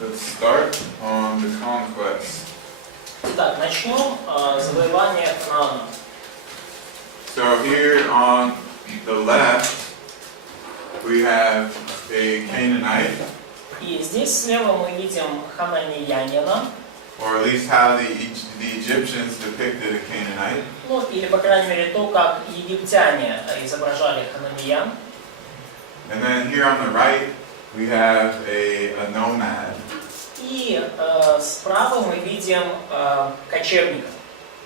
Let's start on the conquest. Итак, начнем завоевание Ханаана. So here on the left, we have a Canaanite, И здесь слева мы видим хананеянина, or at least how the Egyptians depicted a Canaanite. ну или по крайней мере то, как египтяне изображали хананеян. And then here on the right, we have a nomad, И справа мы видим кочевника,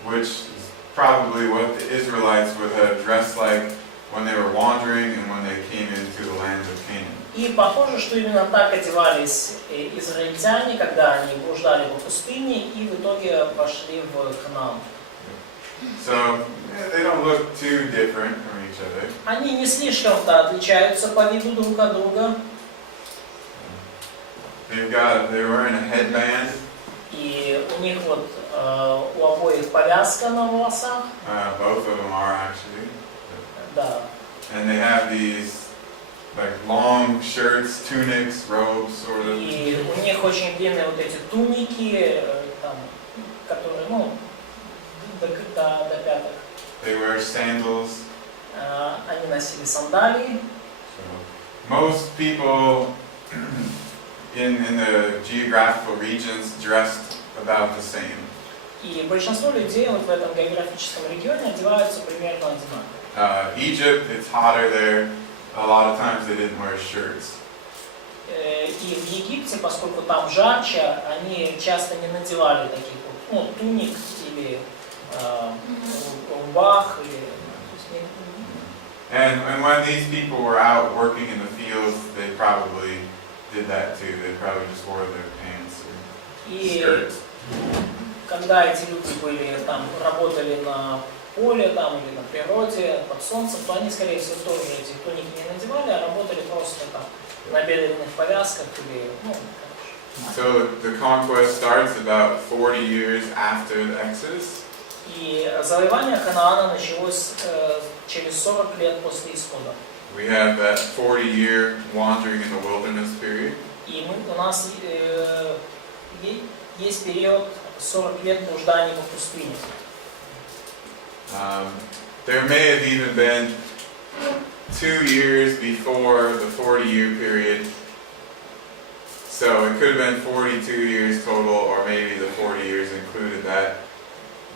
which is probably what the Israelites would have dressed like when they were wandering and when they came into the land of Canaan. И похоже, что именно так одевались израильтяне, когда они блуждали по пустыне и в итоге вошли в Ханаан. So they don't look too different from each other. Они не слишком-то отличаются по виду друг от друга. They're wearing a headband. И у них вот у обоих повязка на волосах. Both of them are actually. Да. And they have these like long shirts, tunics, robes, sort of. И у них очень длинные вот эти туники, там, которые, ну, до пяток. They wear sandals. Они носили сандалии. So most people in the geographical regions dressed about the same. И большинство людей вот в этом географическом регионе одеваются примерно одинаково. Egypt, it's hotter there. A lot of times they didn't wear shirts. И в Египте, поскольку там жарче, они часто не надевали таких вот, ну, туник или рубах. And when these people were out working in the fields, they probably did that too. They probably just wore their pants or skirts. Когда эти люди были там, работали на поле там, или на природе, под солнцем, то они, скорее всего, тоже эти туники не надевали, а работали просто там на бедренных повязках или, ну, So the conquest starts about 40 years after the Exodus. И завоевание Ханаана началось через 40 лет после исхода. We have that 40-year wandering in the wilderness period. И у нас есть период 40 лет блуждания по пустыне. There may have even been 2 years before the 40-year period. So it could have been 42 years total, or maybe the 40 years included that.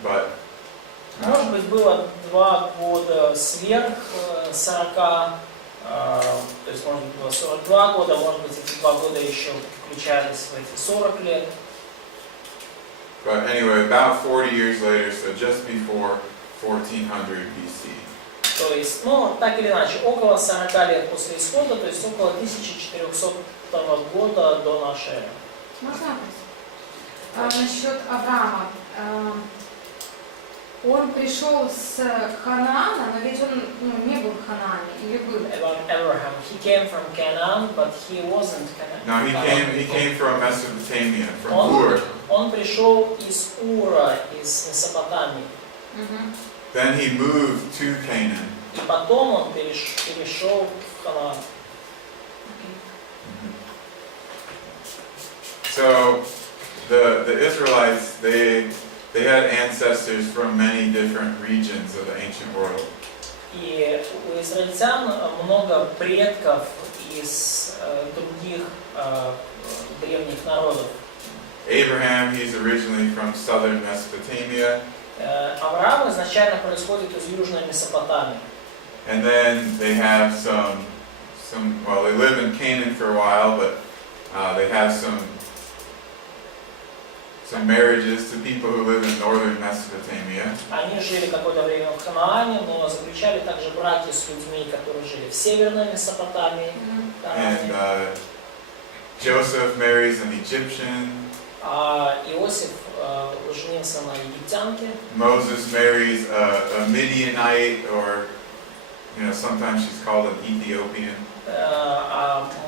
But может быть, было 2 года сверх 40, то есть, может быть, было 42 года, может быть, эти 2 года еще включались в эти 40 лет. But anyway, about 40 years later, so just before 1400 BC. То есть, ну, так или иначе, около 40 лет после исхода, то есть около 1400 года до нашей эры. Можно вопрос? Насчет Авраама. Он пришел с Ханаана, но ведь он не был в Ханаане, или был? Abraham, he came from Canaan, but he wasn't Canaan. No, he came from Mesopotamia, from Ur. Он пришел из Ура, из Месопотамии. Then he moved to Canaan. И потом он перешел в Ханаан. So the Israelites, they had ancestors from many different regions of the ancient world. И у израильтян много предков из других древних народов. Abraham, he's originally from southern Mesopotamia. Авраам изначально происходит из Южной Месопотамии. And then they have well, they live in Canaan for a while, but they have some marriages to people who live in northern Mesopotamia. Они жили какое-то время в Ханаане, но заключали также браки с людьми, которые жили в Северной Месопотамии. And Joseph marries an Egyptian. Иосиф женился на египтянке. Moses marries a Midianite, or sometimes she's called an Ethiopian.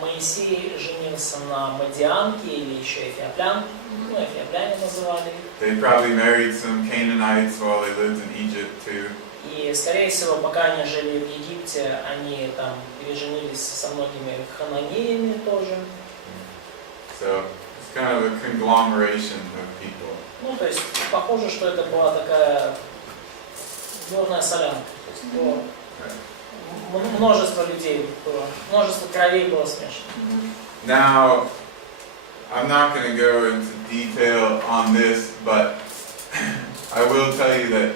Моисей женился на мадианке или еще эфиоплянке. Ну, эфиопляне называли. They probably married some Canaanites while they lived in Egypt too. И, скорее всего, пока они жили в Египте, они там переженились со многими хананеями тоже. So kind of a conglomeration of people. Ну, то есть, похоже, что это была такая горная солянка. То есть, множество людей было, множество кровей было смешано. Now, I'm not going to go into detail on this, but I will tell you that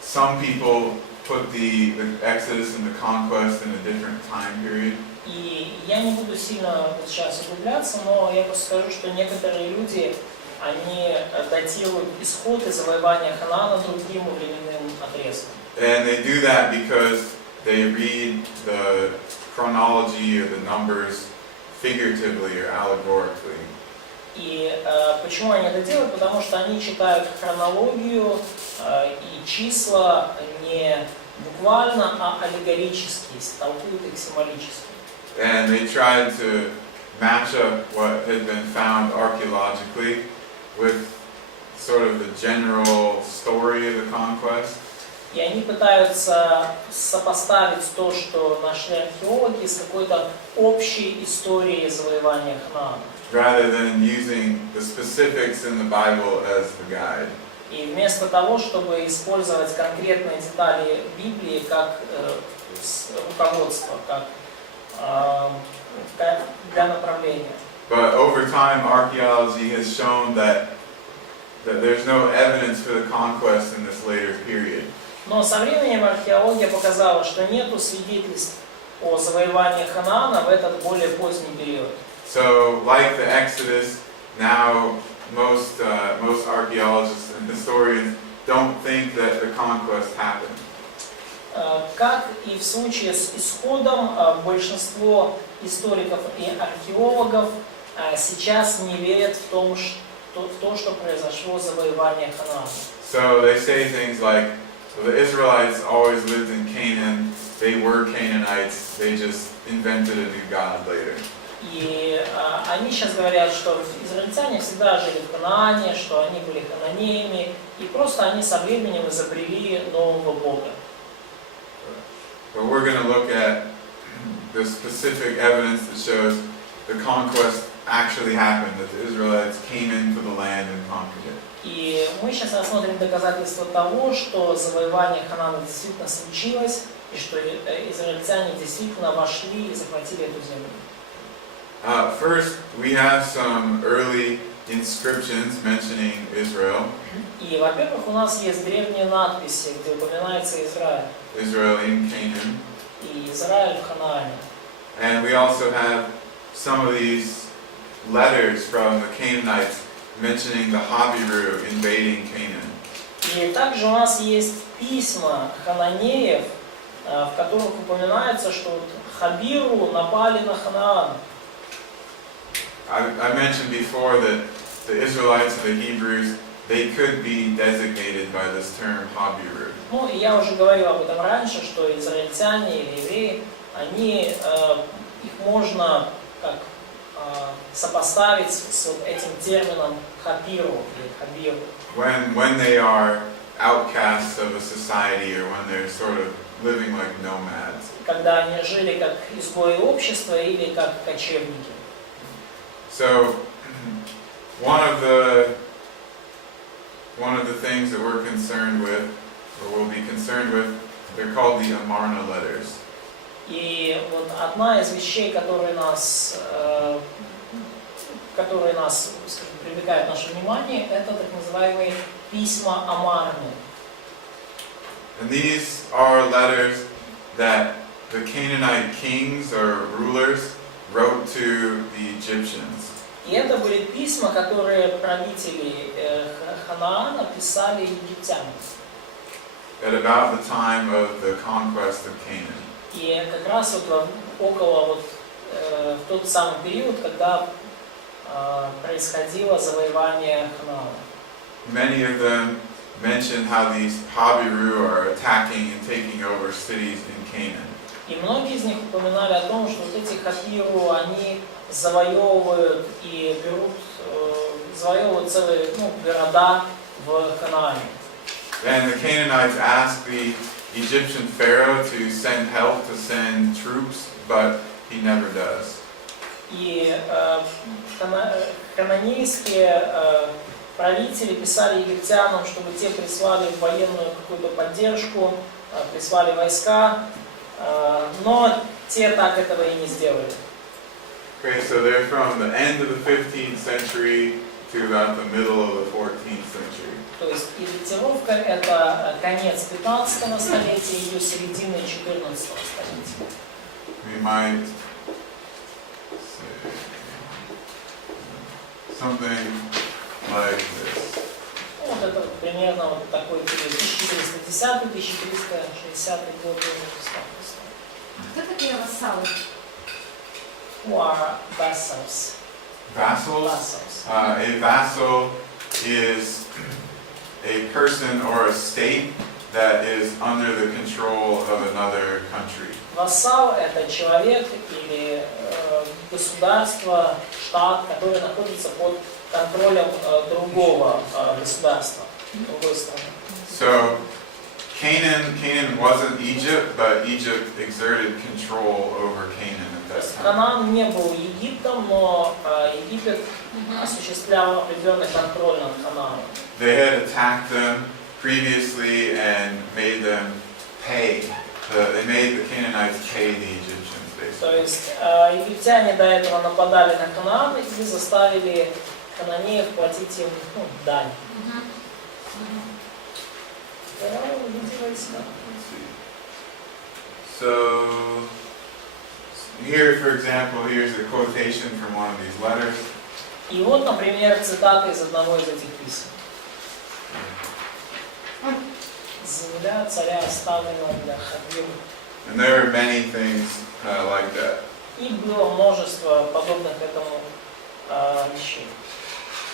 some people put the Exodus and the conquest in a different time period. И я не буду сильно сейчас углубляться, но я просто скажу, что некоторые люди, они датируют исход и завоевание Ханаана другим временным отрезком. And they do that because they read the chronology or the numbers figuratively or allegorically. И почему они это делают? Потому что они читают хронологию и числа не буквально, а аллегорически, толкуют их символически. And they tried to match up what had been found archaeologically with sort of the general story of the conquest. И они пытаются сопоставить то, что нашли археологи, с какой-то общей историей завоевания Ханаана. Rather than using the specifics in the Bible as the guide. И вместо того, чтобы использовать конкретные детали Библии как руководство, как для направления. But over time, archaeology has shown that there's no evidence for the conquest in this later period. Но со временем археология показала, что нету свидетельств о завоевании Ханаана в этот более поздний период. So, like the Exodus, now most archaeologists and historians don't think that the conquest happened. Как и в случае с исходом, большинство историков и археологов сейчас не верят в то, что произошло завоевание Ханаана. So they say things like, well, the Israelites always lived in Canaan, they were Canaanites, they just invented a new god later. И они сейчас говорят, что израильтяне всегда жили в Ханаане, что они были хананеями, и просто они со временем изобрели нового бога. But we're going to look at the specific evidence that shows the conquest actually happened, that the Israelites came into the land and conquered it. И мы сейчас рассмотрим доказательства того, что завоевание Ханаана действительно случилось, и что израильтяне действительно вошли и захватили эту землю. First, we have some early inscriptions mentioning Israel. И, во-первых, у нас есть древние надписи, где упоминается Израиль. Israel in Canaan. И Израиль в Ханаане. And we also have some of these letters from the Canaanites mentioning the Habiru invading Canaan. И также у нас есть письма хананеев, в которых упоминается, что Хабиру напали на Ханаан. I mentioned before that the Israelites and the Hebrews, they could be designated by this term Habiru. Ну, и я уже говорил об этом раньше, что израильтяне или евреи, их можно как сопоставить с вот этим термином хабиру или хабиру. When they are outcasts of a society or when they're sort of living like nomads. Когда они жили как изгои общества или как кочевники. So one of the things that we're concerned with, or will be concerned with, they're called the Amarna letters. И вот одна из вещей, которые нас, скажем, привлекают наше внимание, это так называемые письма Амарны. And these are letters that the Canaanite kings or rulers wrote to the Egyptians. И это были письма, которые правители Ханаана писали египтянам. At about the time of the conquest of Canaan. И как раз вот около в тот самый период, когда происходило завоевание Ханаана. Many of them mention how these Habiru are attacking and taking over cities in Canaan. И многие из них упоминали о том, что вот эти Хабиру, они завоевывают и завоевывают целые города в Ханаане. And the Canaanites asked the Egyptian Pharaoh to send help, to send troops, but he never does. И хананейские правители писали египтянам, чтобы те прислали военную какую-то поддержку, прислали войска, но те так этого и не сделали. Okay, so they're from the end of the 15th century to about the middle of the 14th century. То есть иритировка это конец 15 столетия и середины 14 столетия. We might say something like this. Вот это примерно вот такой период, 1410-1360 год. Кто такие вассалы? Who are vassals? Vassals? A vassal is a person or a state that is under the control of another country. Вассал это человек или государство, штат, который находится под контролем другого государства, другой страны. So Canaan wasn't Egypt, but Egypt exerted control over Canaan at that time. Ханаан не был Египтом, но Египет осуществлял определенный контроль над Ханааном. They had attacked them previously and made them pay. They made the Canaanites pay the Egyptians, basically. То есть египтяне до этого нападали на Ханаан и заставили хананеев платить им дань. Let's see. So here, for example, here's a quotation from one of these letters. И вот, например, цитата из одного из этих писем. Земля царя оставлена для Хабира. And there are many things like that. И было множество подобных этому вещей.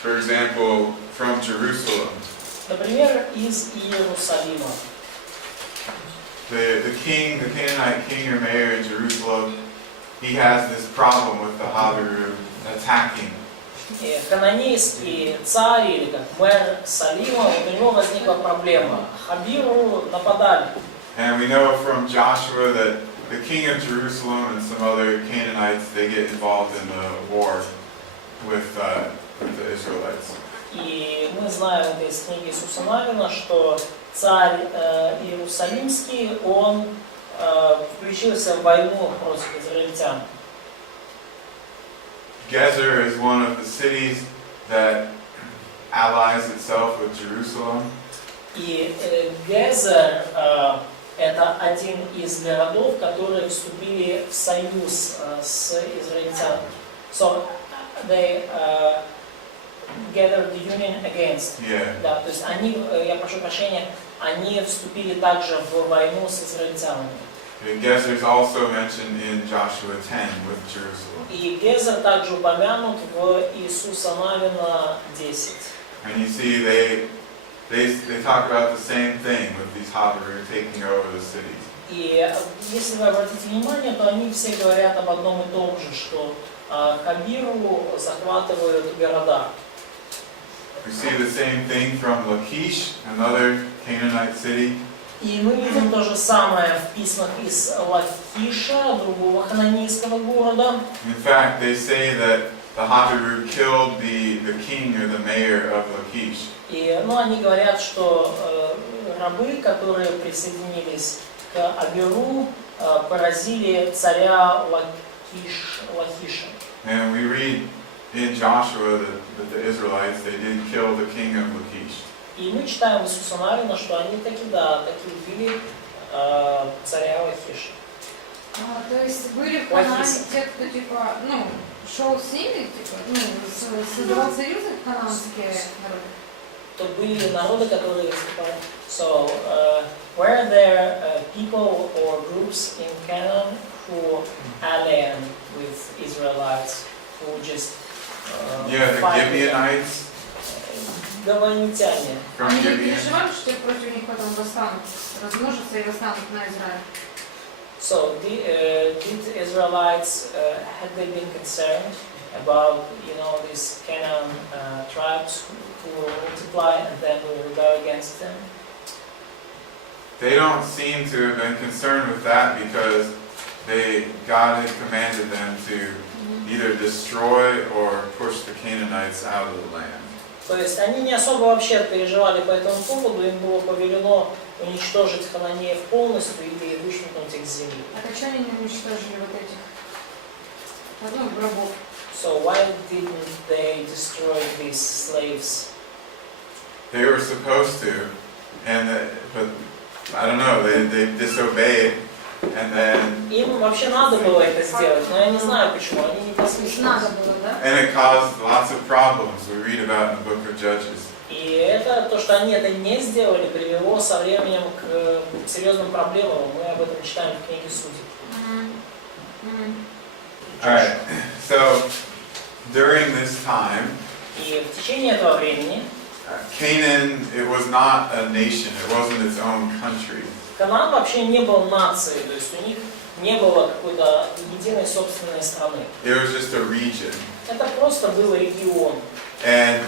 For example, from Jerusalem, Например, из Иерусалима. the Canaanite king or mayor in Jerusalem, he has this problem with the Habiru attacking. И хананейский царь, или как мэр Салима, у него возникла проблема. Хабиру нападали. And we know from Joshua that the king of Jerusalem and some other Canaanites, they get involved in the war with the Israelites. И мы знаем это из книги Иисуса Навина, что царь Иерусалимский, он включился в войну против израильтян. Gezer is one of the cities that allies itself with Jerusalem. И Гезер это один из городов, которые вступили в союз с израильтянами. So they gathered the union against. Yeah. Да, то есть они, я прошу прощения, они вступили также в войну с израильтянами. Gezer is also mentioned in Joshua 10 with Jerusalem. И Гезер также упомянут в Иисуса Навина 10. And you see they talk about the same thing with these Habiru taking over the cities. И если вы обратите внимание, то они все говорят об одном и том же, что Хабиру захватывают города. We see the same thing from Lachish, another Canaanite city. И мы видим то же самое в письмах из Лахиша, другого хананейского города. In fact, they say that the Habiru killed the king or the mayor of Lachish. И они говорят, что рабы, которые присоединились к Аберу, поразили царя Лахиша. And we read in Joshua that the Israelites, they did kill the king of Lachish. И мы читаем в Иисуса Навина, что они таки убили царя Лахиша. То есть были в Ханаане те, кто шел с ними, создавал союзы хананские народы? То были народы, которые выступали. So, were there people or groups in Canaan who allied with Israelites, who just Yeah, the Gibeonites гаванитяне? from Они не Gibeon. переживали, что против них потом восстанут, размножатся и восстанут на Израиль? So, did the Israelites, had they been concerned about, these Canaan tribes who will multiply and then will rebel against them? They don't seem to have been concerned with that because God had commanded them to either destroy or push the Canaanites out of the land. То есть они не особо вообще переживали по этому поводу, им было повелено уничтожить хананеев полностью или вышвырнуть их с земли. А что они не уничтожили вот этих, ну, рабов? So why didn't they destroy these slaves? They were supposed to, but I don't know, they disobeyed, and then Им вообще надо было это сделать, но я не знаю почему, они не послушались. Надо было, да? and it caused lots of problems we read about in the book of Judges. И это, то, что они это не сделали, привело со временем к серьезным проблемам. Мы об этом читаем в книге Судей. Alright, so during this time, И в течение этого времени Canaan, it was not a nation, it wasn't its own country. Канаан вообще не был нацией, то есть у них не было какой-то единой собственной страны. It was just a region. Это просто был регион. And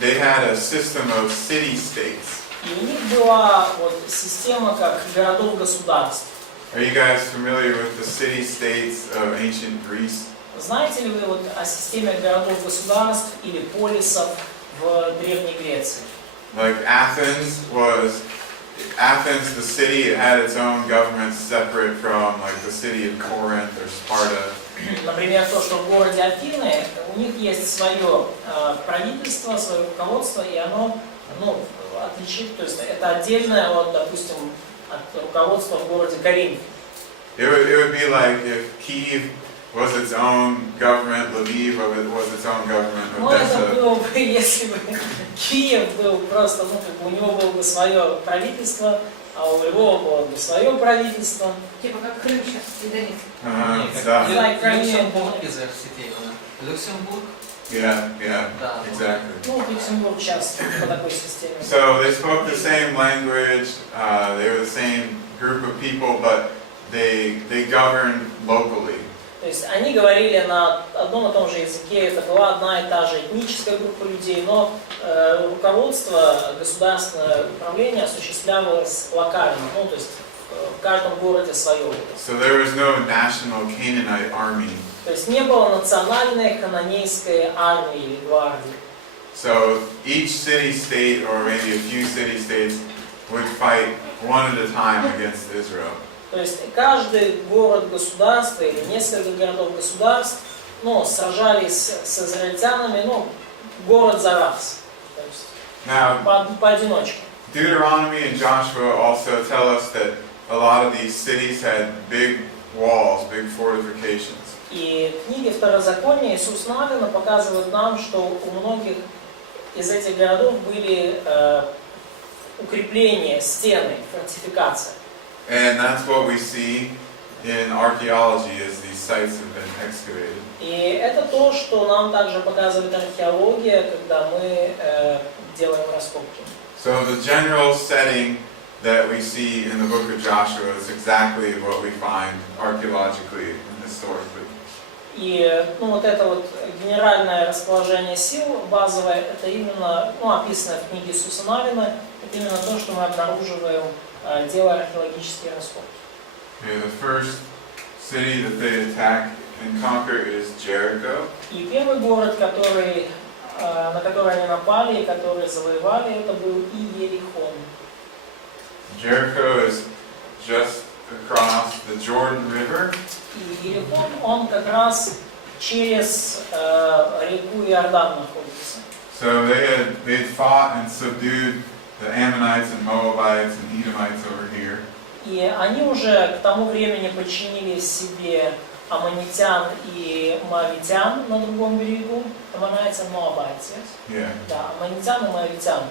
they had a system of city-states. И у них была вот система как городов-государств. Are you guys familiar with the city-states of ancient Greece? Знаете ли вы вот о системе городов-государств или полисов в Древней Греции? Like Athens, the city, it had its own government separate from like the city of Corinth or Sparta. Например, то, что в городе Афины у них есть свое правительство, свое руководство, и оно отличит, то есть это отдельное, вот, допустим, от руководства в городе Коринф. It would be like if Kiev was its own government, Lviv was its own government, Ну, это Odessa. было бы, если бы Киев был просто, у него было бы свое правительство, а у Львова было бы свое правительство. Типа как Крым сейчас, Ледонит. Да. Люксембург из архитектора. Люксембург? Yeah, Да. exactly. Ну, Люксембург сейчас по такой системе. So they spoke the same language, they were the same group of people, but they governed locally. То есть они говорили на одном и том же языке, это была одна и та же этническая группа людей, но руководство, государственное управление осуществлялось локально, ну то есть в каждом городе свое. So there was no national Canaanite army. То есть не было национальной хананейской армии или гвардии. So each city-state, or maybe a few city-states, would fight one at a time against Israel. То есть каждый город-государство или несколько городов-государств сражались с израильтянами, город за раз. То есть Now, поодиночке. Deuteronomy and Joshua also tell us that a lot of these cities had big walls, big fortifications. И в книге Второзакония Иисус Навина показывает нам, что у многих из этих городов были укрепления, стены, фортификации. And that's what we see in archaeology as these sites have been excavated. И это то, что нам также показывает археология, когда мы делаем раскопки. So the general setting that we see in the book of Joshua is exactly what we find archaeologically and historically. И вот это вот генеральное расположение сил, базовое, это именно, описано в книге Иисуса Навина, это именно то, что мы обнаруживаем, делая археологические раскопки. The first city that they attack and conquer is Jericho. И первый город, на который они напали и который завоевали, это был Иерихон. Jericho is just across the Jordan River. И Иерихон, он как раз через реку Иордан находится. So they had fought and subdued the Ammonites and Moabites and Edomites over here. И они уже к тому времени подчинили себе аммонитян и моавитян на другом берегу. Ammonites and Moabites, yes? Yeah. Да, аммонитян и моавитян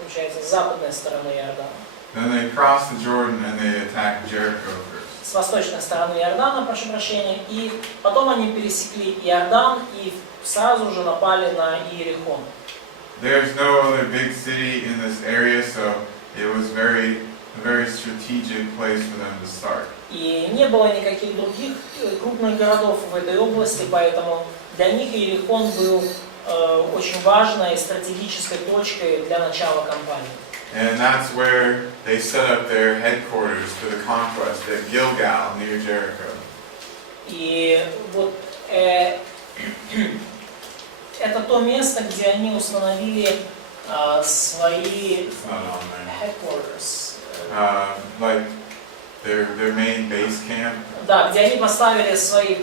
получается, с западной стороны Иордана. Then they crossed the Jordan and they attacked Jericho first. С восточной стороны Иордана, прошу прощения, и потом они пересекли Иордан и сразу же напали на Иерихон. There's no other big city in this area, so it was a very strategic place for them to start. И не было никаких других крупных городов в этой области, поэтому для них Иерихон был очень важной стратегической точкой для начала кампании. And that's where they set up their headquarters for the conquest at Gilgal near Jericho. И вот это то место, где они установили свои It's not on there. headquarters. Like their main base camp. Да, где они поставили свои,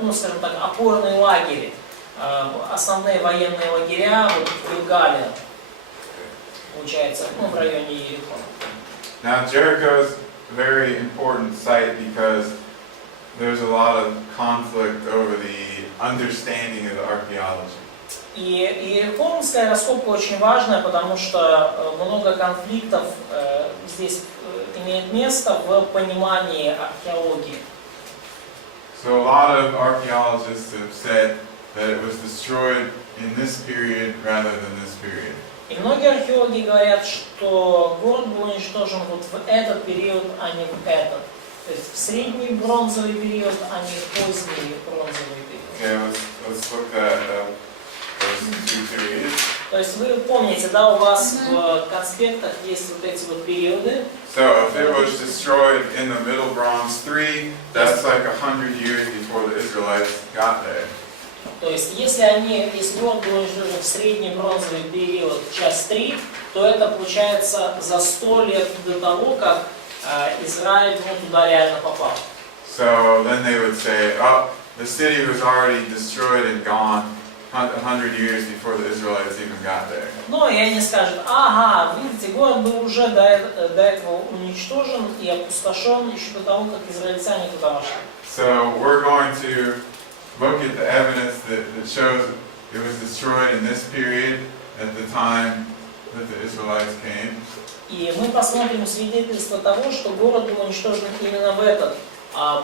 ну, скажем так, опорные лагеря, основные военные лагеря вот в Гилгале, получается, ну, в районе Иерихона. Now Jericho is a very important site because there's a lot of conflict over the understanding of the archaeology. И Иерихонская раскопка очень важная, потому что много конфликтов здесь имеет место в понимании археологии. So a lot of archaeologists have said that it was destroyed in this period rather than this period. И многие археологи говорят, что город был уничтожен вот в этот период, а не в этот. То есть в средний бронзовый период, а не в поздний бронзовый период. Okay, let's look at those two periods. То есть вы помните, да, у вас в конспектах есть вот эти вот периоды. So if it was destroyed in the Middle Bronze 3, that's like 100 years before the Israelites got there. То есть если город был уничтожен в средний бронзовый период, часть 3, то это получается за 100 лет до того, как Израиль туда реально попал. So then they would say, oh, the city was already destroyed and gone 100 years before the Israelites even got there. Но и они скажут, ага, видите, город был уже до этого уничтожен и опустошен еще до того, как израильтяне туда вошли. So we're going to look at the evidence that shows it was destroyed in this period at the time that the Israelites came. И мы посмотрим свидетельство того, что город был уничтожен именно в этот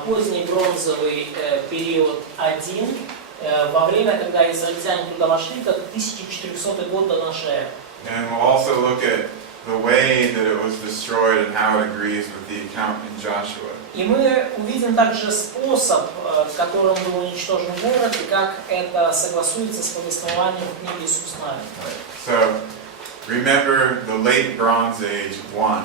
поздний бронзовый период 1, во время, когда израильтяне туда вошли, как 1400 год до нашей эры. And we'll also look at the way that it was destroyed and how it agrees with the account in Joshua. И мы увидим также способ, которым был уничтожен город, и как это согласуется с повествованием в книге Иисус Навин. So remember the late Bronze Age 1.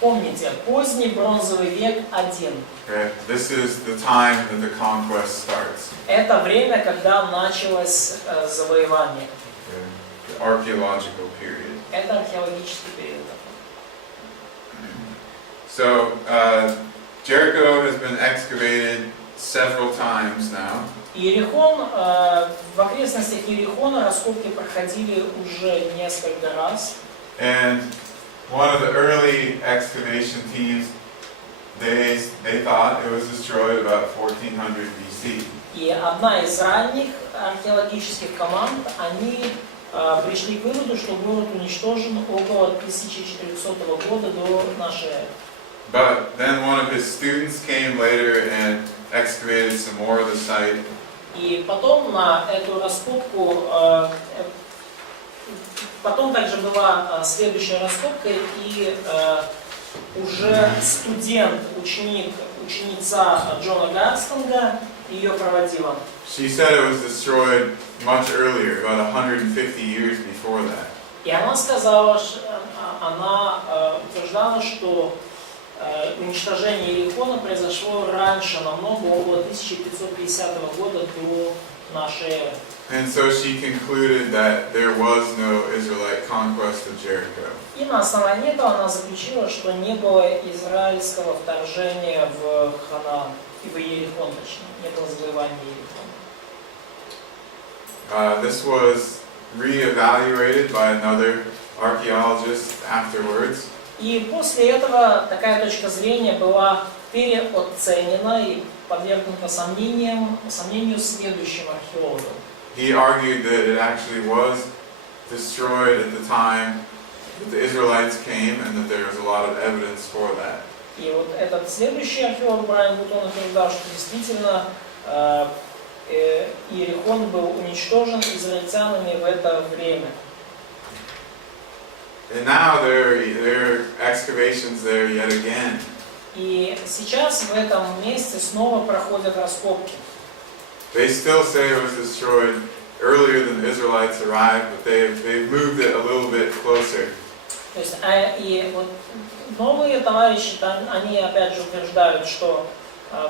Помните, поздний бронзовый век 1. Okay? This is the time that the conquest starts. Это время, когда началось завоевание. Okay? The archaeological period. Это археологический период. So Jericho has been excavated several times now. Иерихон, в окрестностях Иерихона раскопки проходили уже несколько раз. And one of the early excavation teams, they thought it was destroyed about 1400 BC. И одна из ранних археологических команд, они пришли к выводу, что город уничтожен около 1400 года до нашей эры. But then one of his students came later and excavated some more of the site. И потом на эту раскопку, потом также была следующая раскопка, и уже студент, ученица Джона Гарстинга ее проводила. She said it was destroyed much earlier, about 150 years before that. И она сказала, она утверждала, что уничтожение Иерихона произошло раньше, намного, около 1550 года до нашей эры. And so she concluded that there was no Israelite conquest of Jericho. И на основании этого она заключила, что не было израильского вторжения в Ханаан, и в Иерихон, точнее, не было завоевания Иерихона. This was re-evaluated by another archaeologist afterwards. И после этого такая точка зрения была переоценена и подвергнута сомнению следующим археологам. He argued that it actually was destroyed at the time that the Israelites came and that there was a lot of evidence for that. И вот этот следующий археолог Брайан Бутон утверждал, что действительно Иерихон был уничтожен израильтянами в это время. And now there are excavations there yet again. И сейчас в этом месте снова проходят раскопки. They still say it was destroyed earlier than the Israelites arrived, but they've moved it a little bit closer. То есть, и вот новые товарищи, они опять же утверждают, что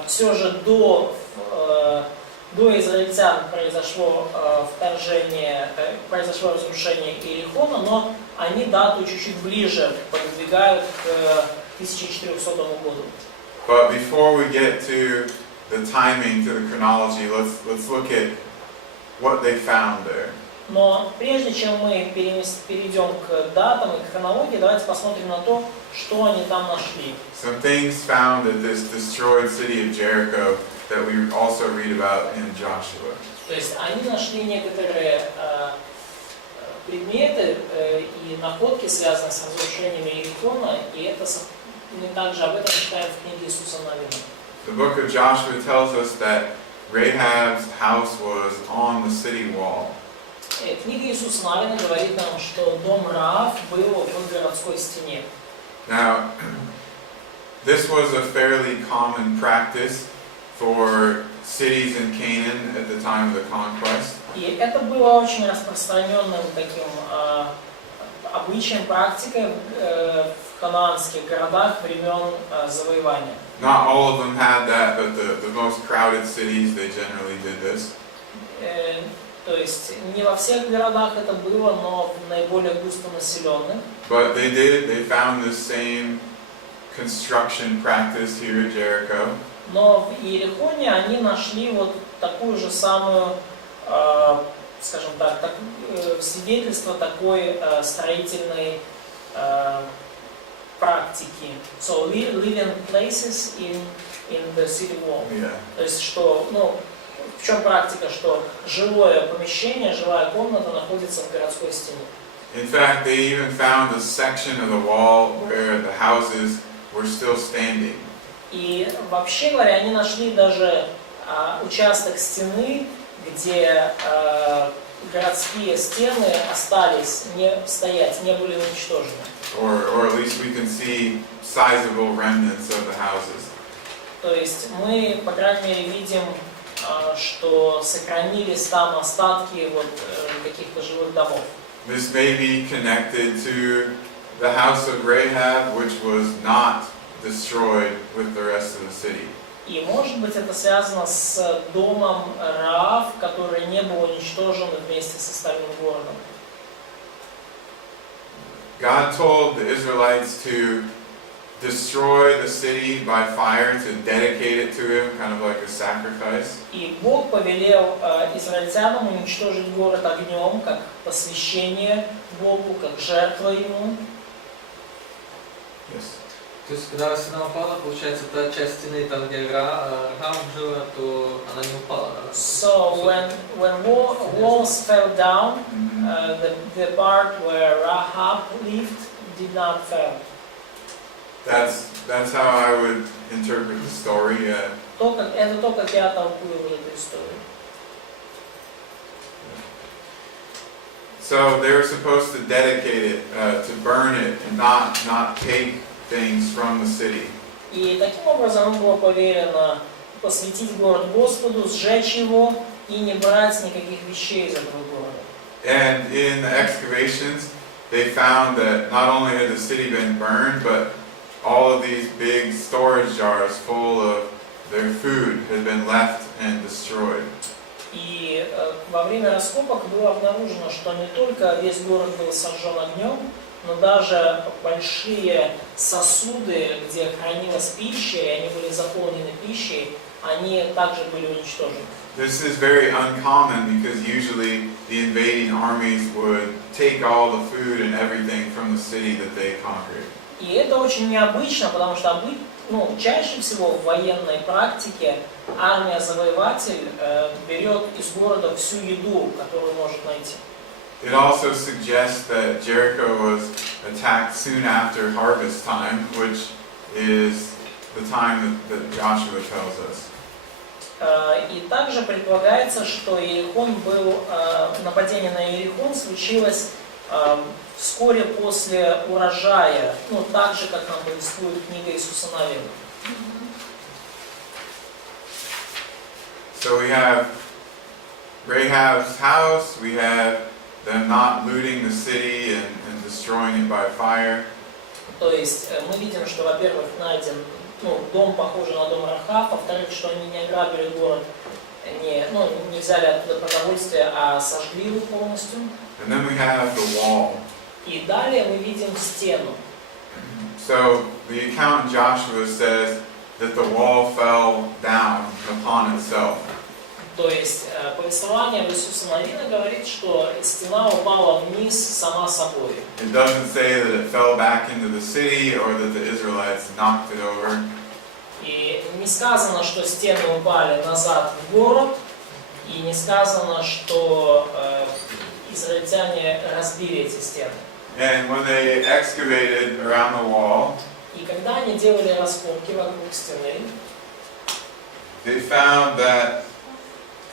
все же до израильтян произошло произошло разрушение Иерихона, но они дату чуть-чуть ближе подвигают к 1400 году. But before we get to the timing, to the chronology, let's look at what they found there. Но прежде чем мы перейдем к датам и к хронологии, давайте посмотрим на то, что они там нашли. Some things found at this destroyed city of Jericho that we also read about in Joshua. То есть они нашли некоторые предметы и находки, связанные с разрушением Иерихона, и это мы также об этом читаем в книге Иисуса Навина. The book of Joshua tells us that Rahab's house was on the city wall. Книга Иисуса Навина говорит нам, что дом Раав был в городской стене. Now, this was a fairly common practice for cities in Canaan at the time of the conquest. И это было очень распространенным таким обычаем, практикой в ханаанских городах времен завоевания. Not all of them had that, but the most crowded cities, they generally did this. То есть не во всех городах это было, но в наиболее густонаселенных. But they found this same construction practice here at Jericho. Но в Иерихоне они нашли вот такую же самую, скажем так, свидетельство такой строительной практики. So living places in the city wall. Yeah. То есть что, в чем практика, что жилое помещение, жилая комната находится в городской стене. In fact, they even found a section of the wall where the houses were still standing. И вообще говоря, они нашли даже участок стены, где городские стены остались не стоять, не были уничтожены. Or at least we can see sizable remnants of the houses. То есть мы, по крайней мере, видим, что сохранились там остатки каких-то жилых домов. This may be connected to the house of Rahab, which was not destroyed with the rest of the city. И может быть это связано с домом Раав, который не был уничтожен вместе с остальным городом. God told the Israelites to destroy the city by fire, to dedicate it to Him, kind of like a sacrifice. И Бог повелел израильтянам уничтожить город огнем, как посвящение Богу, как жертва Ему. Yes. То есть, когда стена упала, получается, та часть стены, там, где Рахав жила, то она не упала. So when walls fell down, the part where Rahab lived did not fall. That's how I would interpret the story. Это то, как я толкую эту историю. So they were supposed to dedicate it, to burn it, and not take things from the city. И таким образом им было повелено посвятить город Господу, сжечь его и не брать никаких вещей из этого города. And in the excavations, they found that not only had the city been burned, but all of these big storage jars full of their food had been left and destroyed. И во время раскопок было обнаружено, что не только весь город был сожжен огнем, но даже большие сосуды, где хранилась пища, и они были заполнены пищей, они также были уничтожены. This is very uncommon because usually the invading armies would take all the food and everything from the city that they conquered. И это очень необычно, потому что чаще всего в военной практике армия-завоеватель берет из города всю еду, которую может найти. It also suggests that Jericho was attacked soon after harvest time, which is the time that Joshua tells us. И также предполагается, что нападение на Иерихон случилось вскоре после урожая, так же, как нам повествует книга Иисуса Навина. So we have Rahab's house, we have them not looting the city and destroying it by fire. То есть мы видим, что, во-первых, найден дом, похожий на дом Рахав, во-вторых, что они не ограбили город, не взяли оттуда продовольствие, а сожгли его полностью. And then we have the wall. И далее мы видим стену. So the account in Joshua says that the wall fell down upon itself. То есть повествование в Иисуса Навина говорит, что стена упала вниз сама собой. It doesn't say that it fell back into the city or that the Israelites knocked it over. И не сказано, что стены упали назад в город, и не сказано, что израильтяне разбили эти стены. And when they excavated around the wall, И когда они делали раскопки вокруг стены, they found that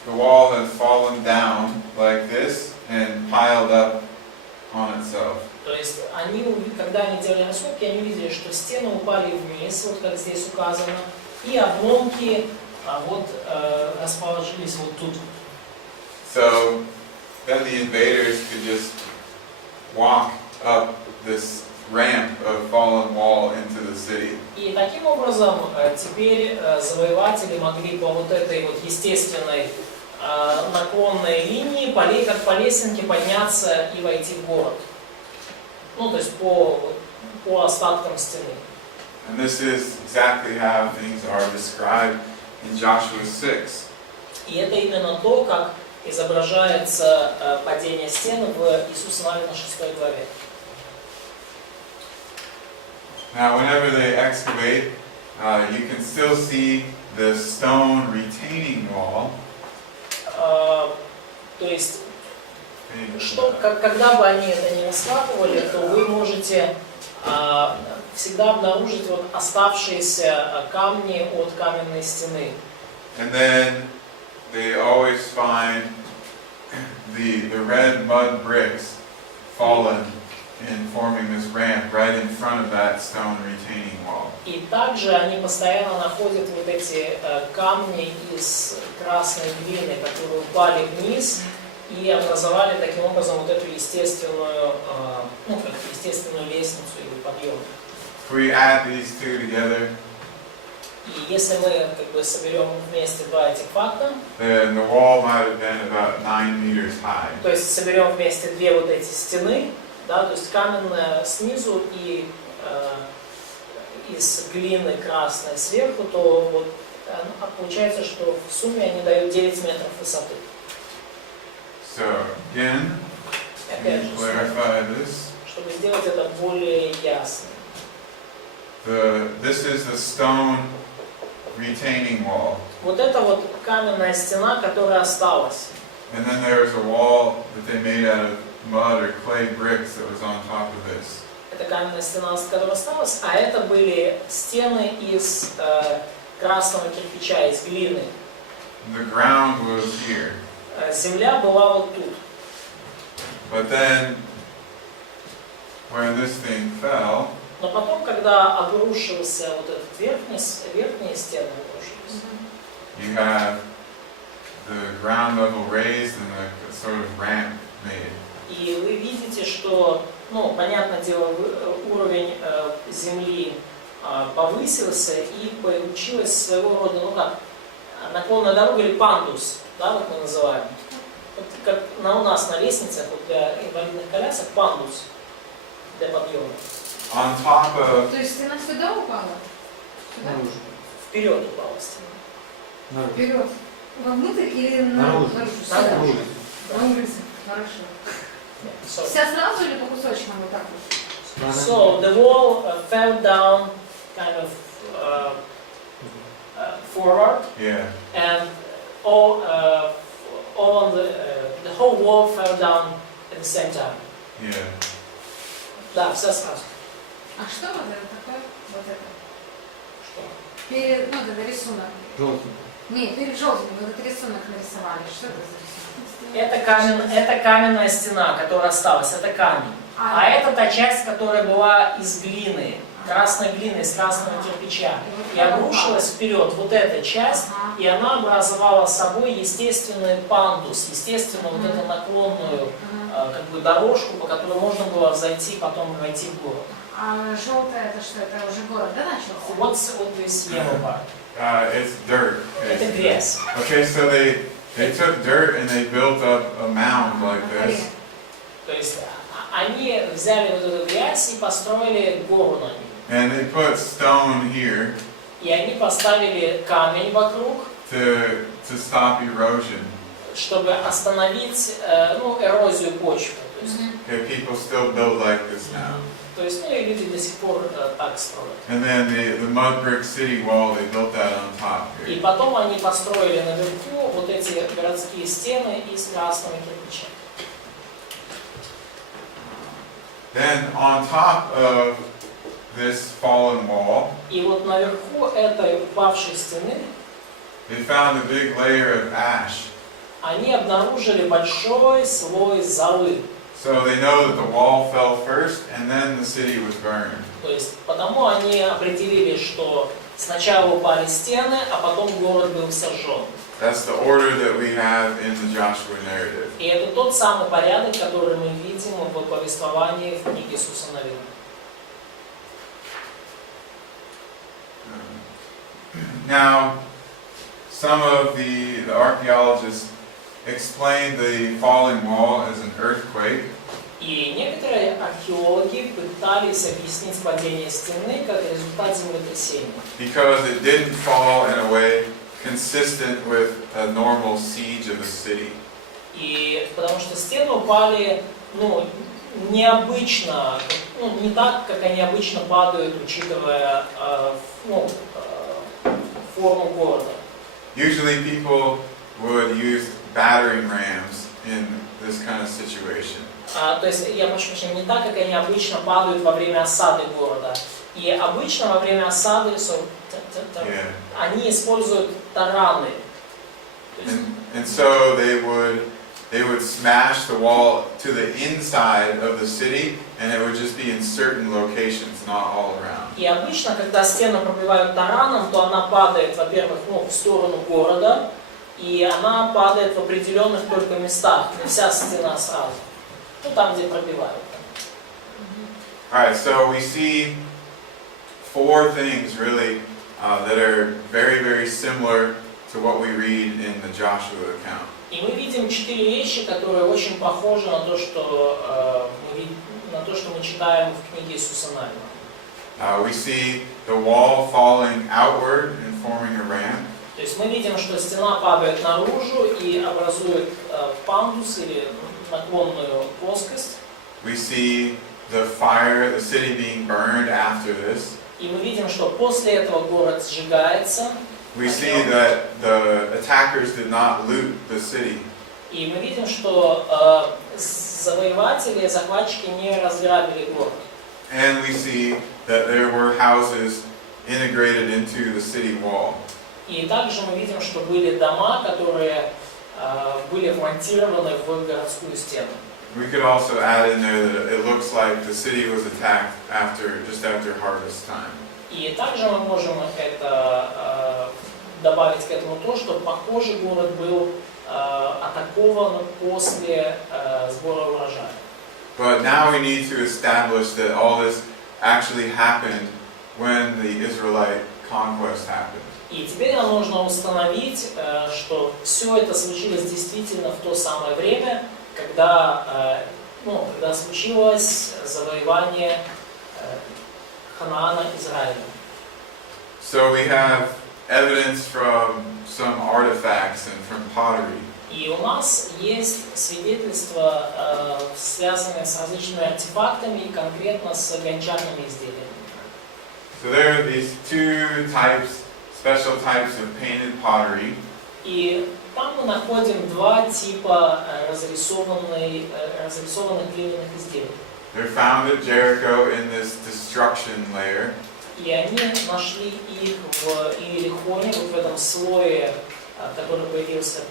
the wall had fallen down like this and piled up on itself. то есть когда они делали раскопки, они увидели, что стены упали вниз, вот как здесь указано, и обломки расположились вот тут. So then the invaders could just walk up this ramp of fallen wall into the city. И таким образом теперь завоеватели могли по вот этой вот естественной наклонной линии, как по лесенке, подняться и войти в город. То есть по остаткам стены. And this is exactly how things are described in Joshua 6. И это именно то, как изображается падение стен в Иисуса Навина 6 главе. Now, whenever they excavate, you can still see the stone retaining wall. То есть, когда бы они это не раскапывали, то вы можете всегда обнаружить вот оставшиеся камни от каменной стены. And then they always find the red mud bricks fallen and forming this ramp right in front of that stone retaining wall. И также они постоянно находят вот эти камни из красной глины, которые упали вниз и образовали таким образом вот эту естественную лестницу или подъем. If we add these two together, И если мы соберем вместе два этих факта, then the wall might have been about 9 meters high. то есть соберем вместе две вот эти стены, да, то есть каменная снизу и из глины красной сверху, то вот получается, что в сумме они дают 9 метров высоты. So again, Опять to же, clarify this, чтобы сделать это более ясно. this is the stone retaining wall. Вот это вот каменная стена, которая осталась. And then there was a wall that they made out of mud or clay bricks that was on top of this. Это каменная стена, которая осталась, а это были стены из красного кирпича, из глины. The ground was here. Земля была вот тут. But then, when this thing fell, Но потом, когда обрушился вот этот верхние стены обрушились, you have the ground level raised and a sort of ramp made. и вы видите, что, понятное дело, уровень земли повысился и получилось своего рода, наклонная дорога или пандус, да, вот мы называем. Вот как у нас на лестницах вот для инвалидных колясок пандус для подъема. On top of, То есть стена сюда упала? Сюда? Наружу. Вперед упала стена. Наружу. Вперед. Вовнутрь или Наружу. Сюда. Наружу. На улице. Хорошо. So, Вся сразу или по кусочкам вот так вот? so the wall fell down kind of forward, yeah, and the whole wall fell down at the same time. yeah. Да, все сразу. А что вот это такое? Вот это. Что? Это рисунок. Желтый. Нет, перед желтым вот этот рисунок нарисовали. Что это за рисунок? Это каменная стена, которая осталась, это камень. А это та часть, которая была из глины. красной глины, из красного кирпича, и обрушилась вперед вот эта часть, и она образовала собой естественный пандус, естественную вот эту наклонную как бы дорожку, по которой можно было зайти, потом войти в город. А желтое это что? Это уже город, да, начался? Вот this yellow part. It's dirt. Это грязь. Okay, so they took dirt and they built up a mound like this. То есть они взяли вот эту грязь и построили гору на ней. And they put stone here И они поставили камень вокруг, to stop erosion. чтобы остановить эрозию почвы. То есть, Okay, people still build like this now. то есть и люди до сих пор так строят. And then the mud brick city wall, they built that on top И here. потом они построили наверху вот эти городские стены из красного кирпича. Then on top of this fallen wall, И вот наверху этой упавшей стены they found a big layer of ash. они обнаружили большой слой золы. So they know that the wall fell first and then the city was burned. То есть потому они определили, что сначала упали стены, а потом город был сожжен. That's the order that we have in the Joshua narrative. И это тот самый порядок, который мы видим в повествовании в книге Иисуса Навина. Now, some of the archaeologists explain the falling wall as an earthquake. И некоторые археологи пытались объяснить падение стены как результат землетрясения. Because it didn't fall in a way consistent with a normal siege of a city. И потому что стены упали, необычно, не так, как они обычно падают, учитывая форму города. Usually people would use battering rams in this kind of situation. То есть, я прошу прощения, не так, как они обычно падают во время осады города. И обычно во время осады они используют тараны. And so they would smash the wall to the inside of the city, and it would just be in certain locations, not all around. И обычно, когда стену пробивают тараном, то она падает, во-первых, в сторону города, и она падает в определенных только местах, не вся стена сразу. Там, где пробивают. Alright, so we see four things really that are very, very similar to what we read in the Joshua account. И мы видим 4 вещи, которые очень похожи на то, что мы читаем в книге Иисуса Навина. We see the wall falling outward and forming a ramp. То есть мы видим, что стена падает наружу и образует пандус или наклонную плоскость. We see the fire, the city being burned after this. И мы видим, что после этого город сжигается. We see that the attackers did not loot the city. И мы видим, что завоеватели, захватчики не разграбили город. And we see that there were houses integrated into the city wall. И также мы видим, что были дома, которые были вмонтированы в городскую стену. We could also add in there that it looks like the city was attacked just after harvest time. И также мы можем добавить к этому то, что, похоже, город был атакован после сбора урожая. But now we need to establish that all this actually happened when the Israelite conquest happened. И теперь нам нужно установить, что все это случилось действительно в то самое время, когда случилось завоевание Ханаана Израилем. So we have evidence from some artifacts and from pottery. И у нас есть свидетельства, связанные с различными артефактами и конкретно с гончарными изделиями. So there are these two special types of painted pottery. И там мы находим два типа разрисованных глиняных изделий. They're found at Jericho in this destruction layer. И они нашли их в Иерихоне, вот в этом слое, который появился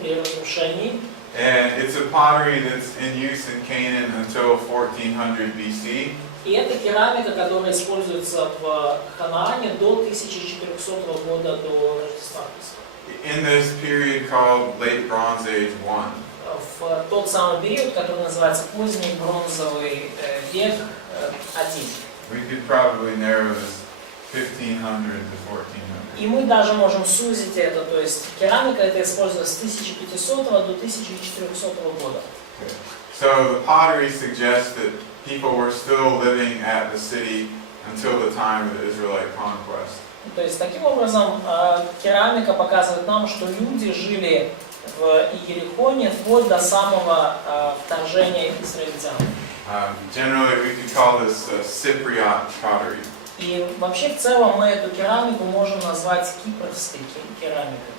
при разрушении. And it's a pottery that's in use in Canaan until 1400 BC. И это керамика, которая используется в Ханаане до 1400 года до Рождества Христова. In this period called Late Bronze Age 1. В тот самый период, который называется поздний бронзовый век 1. We could probably narrow this 1500 to 1400. И мы даже можем сузить это, то есть керамика это используется с 1500 до 1400 года. Okay. So the pottery suggests that people were still living at the city until the time of the Israelite conquest. То есть таким образом керамика показывает нам, что люди жили в Иерихоне вплоть до самого вторжения израильтян. Generally, we could call this Cypriot pottery. И вообще в целом мы эту керамику можем назвать кипрской керамикой.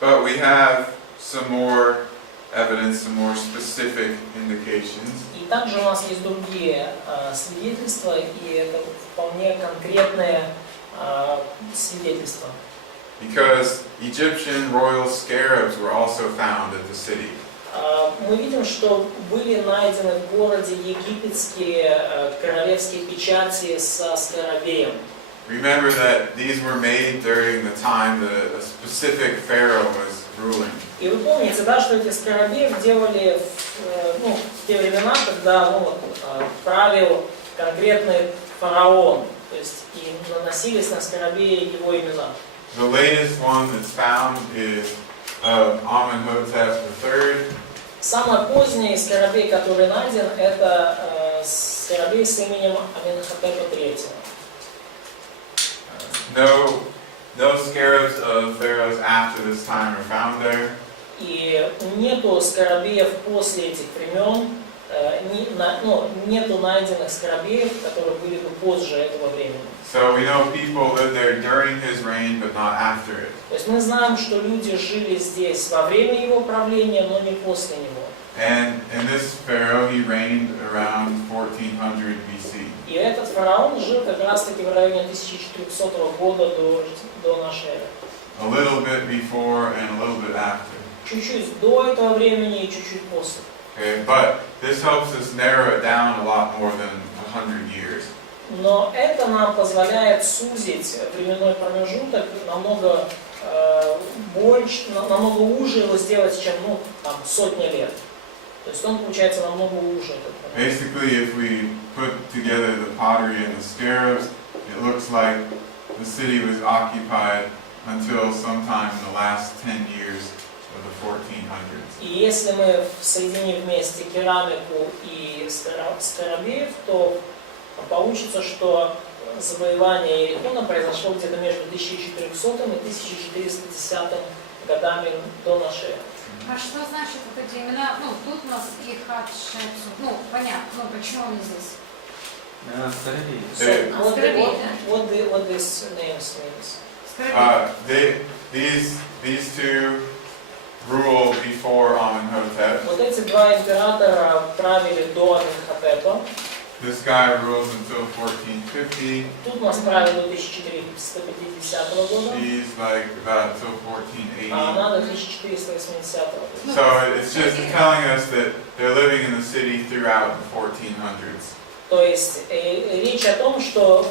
But we have some more evidence, some more specific indications. И также у нас есть другие свидетельства, и это вполне конкретные свидетельства. Because Egyptian royal scarabs were also found at the city. Мы видим, что были найдены в городе египетские королевские печати со скоробеем. Remember that these were made during the time that a specific pharaoh was ruling. И вы помните, да, что эти скоробеи делали в те времена, когда правил конкретный фараон, то есть и наносились на скоробеи его имена. The latest one that's found is Amenhotep III. Самый поздний скоробей, который найден, это скоробей с именем Аменхотепа III. No scarabs of pharaohs after this time are found there. И нету скоробеев после этих времен, нету найденных скоробеев, которые были бы позже этого времени. So we know people lived there during his reign, but not after it. То есть мы знаем, что люди жили здесь во время его правления, но не после него. And this pharaoh, he reigned around 1400 BC. И этот фараон жил как раз-таки в районе 1400 года до нашей эры. A little bit before and a little bit after. Чуть-чуть до этого времени и чуть-чуть после. Okay, but this helps us narrow it down a lot more than 100 years. Но это нам позволяет сузить временной промежуток намного больше, намного уже его сделать, чем сотни лет. То есть он получается намного уже. Basically, if we put together the pottery and the scarabs, it looks like the city was occupied until sometime in the last 10 years of the 1400s. И если мы соединим вместе керамику и скоробеев, то получится, что завоевание Иерихона произошло где-то между 1400 и 1410 годами до нашей эры. А что значит вот эти имена? Тут у нас Ихат, Шепсу. Понятно, почему они здесь? What these names means? These two ruled before Amenhotep. Вот эти два императора правили до Аменхотепа. This guy rules until 1450. Тут у нас правили до 1450 года. She's like about until 1480. А она до 1480 года. So it's just telling us that they're living in the city throughout the 1400s. То есть речь о том, что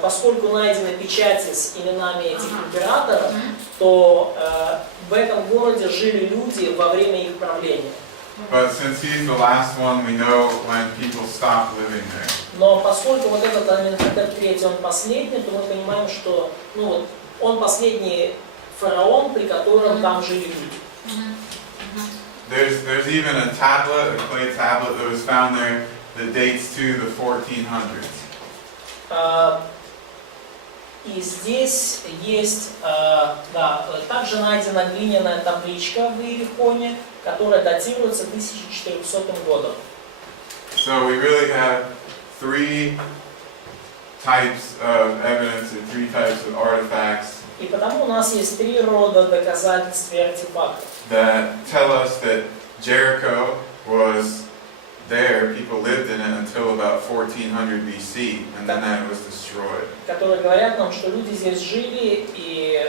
поскольку найдены печати с именами этих императоров, то в этом городе жили люди во время их правления. But since he's the last one, we know when people stopped living there. Но поскольку вот этот Аменхотеп III, он последний, то мы понимаем, что он последний фараон, при котором там жили люди. There's even a tablet, a clay tablet that was found there that dates to the 1400s. И здесь есть, также найдена глиняная табличка в Иерихоне, которая датируется 1400 годом. So we really have three types of evidence or three types of artifacts И потому у нас есть три рода доказательств и артефактов, that tell us that Jericho was there, people lived in it until about 1400 BC, and then that was destroyed. которые говорят нам, что люди здесь жили и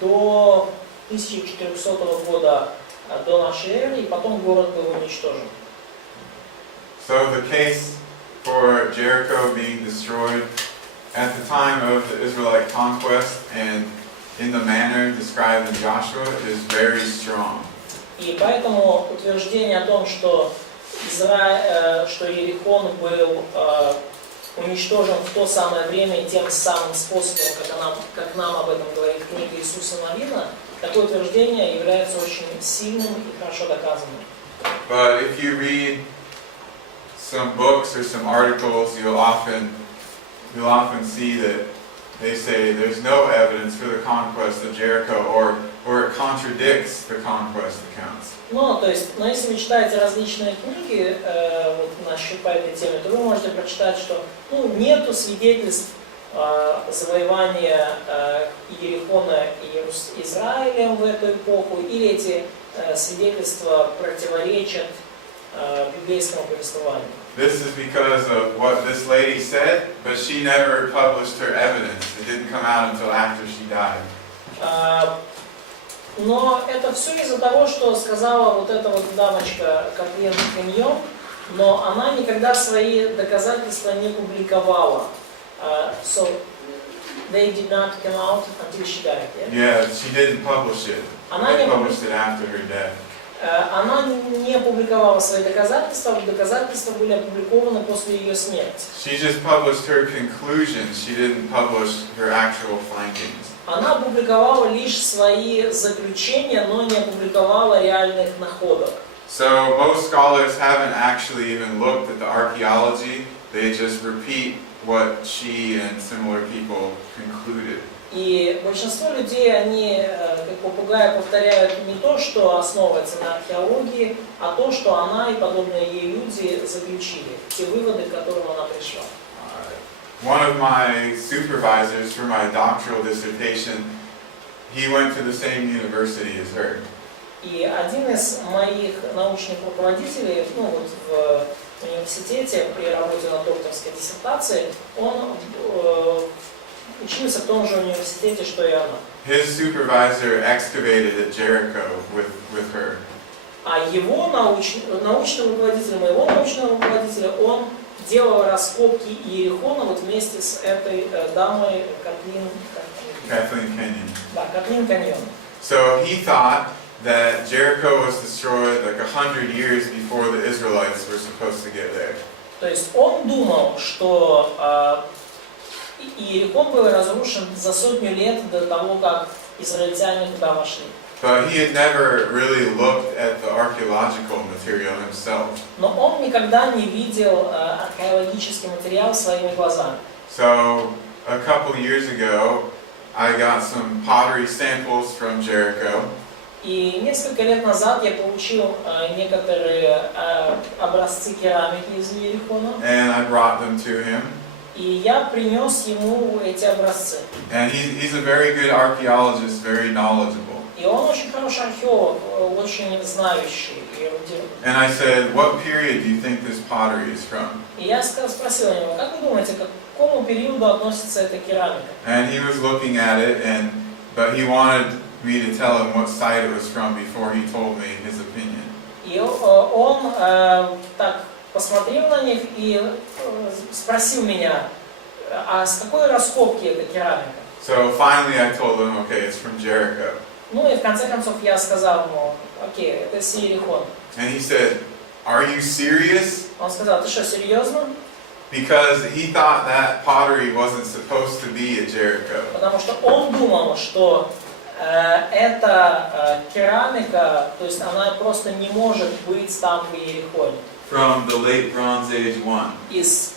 до 1400 года до нашей эры, и потом город был уничтожен. So the case for Jericho being destroyed at the time of the Israelite conquest and in the manner described in Joshua is very strong. И поэтому утверждение о том, что что Иерихон был уничтожен в то самое время и тем самым способом, как нам об этом говорит книга Иисуса Навина, такое утверждение является очень сильным и хорошо доказанным. But if you read some books or some articles, you'll often see that they say there's no evidence for the conquest of Jericho, or it contradicts the conquest accounts. Но если вы читаете различные книги насчет по этой теме, то вы можете прочитать, что нету свидетельств завоевания Иерихона и Израилем в эту эпоху, или эти свидетельства противоречат библейскому повествованию. This is because of what this lady said, but she never published her evidence. It didn't come out until after she died. Но это все из-за того, что сказала вот эта вот дамочка Катрин Каньон, но она никогда свои доказательства не публиковала. So they did not come out until she died. Yeah, she didn't publish it. They published it after her death. Она не публиковала свои доказательства были опубликованы после ее смерти. She just published her conclusions. She didn't publish her actual findings. Она опубликовала лишь свои заключения, но не опубликовала реальных находок. So most scholars haven't actually even looked at the archaeology. They just repeat what she and similar people concluded. И большинство людей, они как попугаи повторяют не то, что основывается на археологии, а то, что она и подобные ей люди заключили, те выводы, к которым она пришла. One of my supervisors for my doctoral dissertation, he went to the same university as her. И один из моих научных руководителей, в университете при работе над докторской диссертацией, он учился в том же университете, что и она. His supervisor excavated at Jericho with her. А его научный руководитель, моего научного руководителя, он делал раскопки Иерихона вместе с этой дамой Kathleen Kenyon. Да, Катрин Каньон. So he thought that Jericho was destroyed like 100 years before the Israelites were supposed to get there. То есть он думал, что Иерихон был разрушен за 100 лет до того, как израильтяне туда вошли. But he had never really looked at the archaeological material himself. Но он никогда не видел археологический материал своими глазами. So a couple years ago, I got some pottery samples from Jericho. И несколько лет назад я получил некоторые образцы керамики из Иерихона. And I brought them to him. И я принес ему эти образцы. And he's a very good archaeologist, very knowledgeable. И он очень хороший археолог, очень знающий и эрудированный. And I said, what period do you think this pottery is from? И я спросил у него, как вы думаете, к какому периоду относится эта керамика? And he was looking at it, but he wanted me to tell him what site it was from before he told me his opinion. И он так посмотрел на них и спросил меня, а с какой раскопки эта керамика? So finally I told him, okay, it's from Jericho. Ну и в конце концов я сказал ему, окей, это с Иерихон. And he said, are you serious? Он сказал, ты что, серьезно? Because he thought that pottery wasn't supposed to be at Jericho. Потому что он думал, что эта керамика, то есть она просто не может быть там в Иерихоне. From the late Bronze Age 1. Из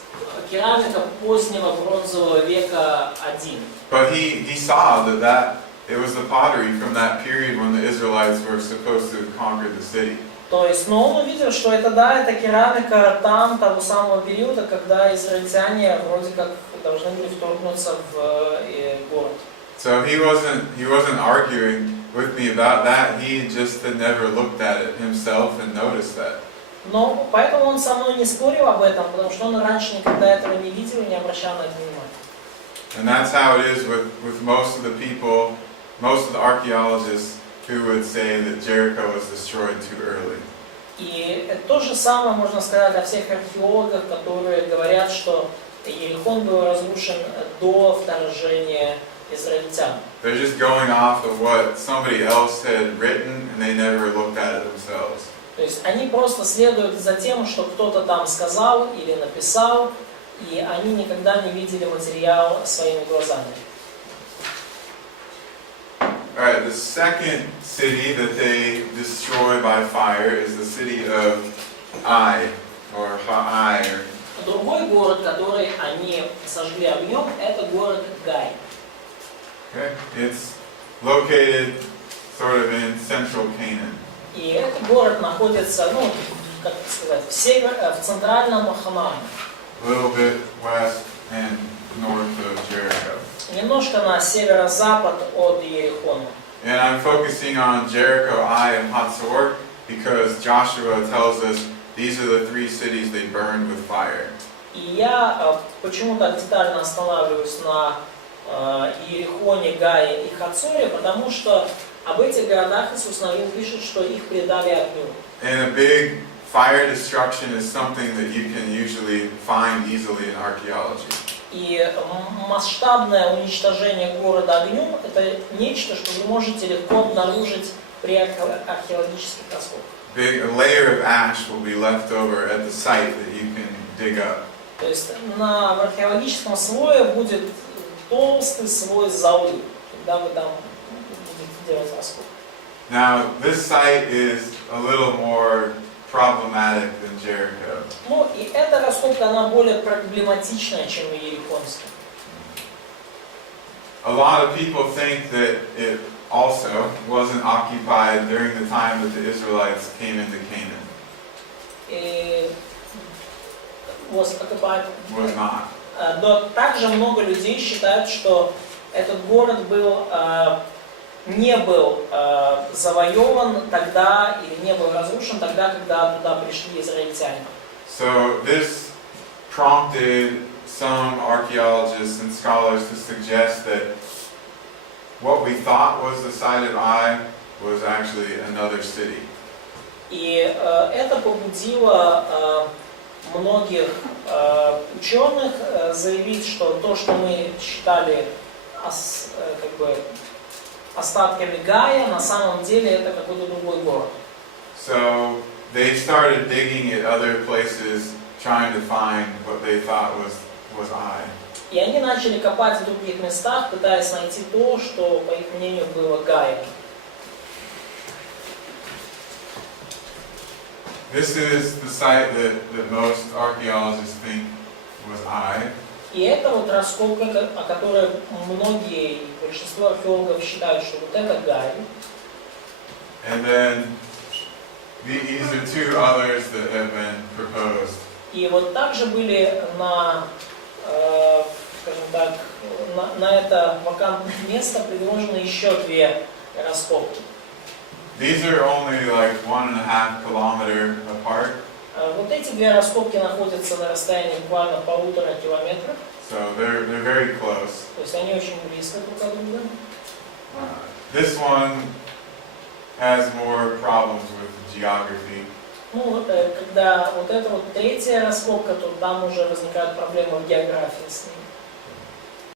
керамика позднего бронзового века 1. But he saw that it was the pottery from that period when the Israelites were supposed to conquer the city. То есть, но он увидел, что это керамика того самого периода, когда израильтяне вроде как должны были вторгнуться в город. So he wasn't arguing with me about that. He just had never looked at it himself and noticed that. Но поэтому он со мной не спорил об этом, потому что он раньше никогда этого не видел и не обращал на это внимания. And that's how it is with most of the people, most of the archaeologists who would say that Jericho was destroyed too early. И то же самое можно сказать о всех археологах, которые говорят, что Иерихон был разрушен до вторжения израильтян. They're just going off of what somebody else had written and they never looked at it themselves. То есть они просто следуют за тем, что кто-то там сказал или написал, и они никогда не видели материал своими глазами. Alright, the second city that they destroy by fire is the city of Ai, or Ha'ai. Другой город, который они сожгли огнем, это город Гай. Okay? It's located sort of in central Canaan. И этот город находится, ну, как сказать, в центральном Ханаане. A little bit west and north of Jericho. Немножко на северо-запад от Иерихона. And I'm focusing on Jericho, Ai, and Hatzor because Joshua tells us these are the three cities they burned with fire. И я почему так детально останавливаюсь на Иерихоне, Гае и Хацоре, потому что об этих городах Иисус Навин пишет, что их предали огню. And a big fire destruction is something that you can usually find easily in archaeology. И масштабное уничтожение города огнем – это нечто, что вы можете легко обнаружить при археологических раскопках. A layer of ash will be left over at the site that you can dig up. То есть в археологическом слое будет толстый слой золы, когда вы там будете делать раскопки. Now, this site is a little more problematic than Jericho. Ну и эта раскопка, она более проблематичная, чем Иерихонская. A lot of people think that it also wasn't occupied during the time that the Israelites came into Canaan. И was occupied. Was not. Но также много людей считают, что этот город не был завоеван тогда или не был разрушен тогда, когда туда пришли израильтяне. So this prompted some archaeologists and scholars to suggest that what we thought was the site of Ai was actually another city. И это побудило многих ученых заявить, что то, что мы считали остатками Гая, на самом деле это какой-то другой город. So they started digging at other places, trying to find what they thought was Ai. И они начали копать в других местах, пытаясь найти то, что, по их мнению, было Гаем. This is the site that most archaeologists think was Ai. И это вот раскопка, о которой многие, большинство археологов считают, что вот это Гай. And then these are two others that have been proposed. И вот также были скажем так, на это вакантное место предложены еще две раскопки. These are only like 1.5 kilometers apart. Вот эти две раскопки находятся на расстоянии буквально 1,5 километра. So they're very close. То есть они очень близко друг от друга. This one has more problems with geography. Ну, когда вот эта вот третья раскопка, то там уже возникают проблемы в географии с ним.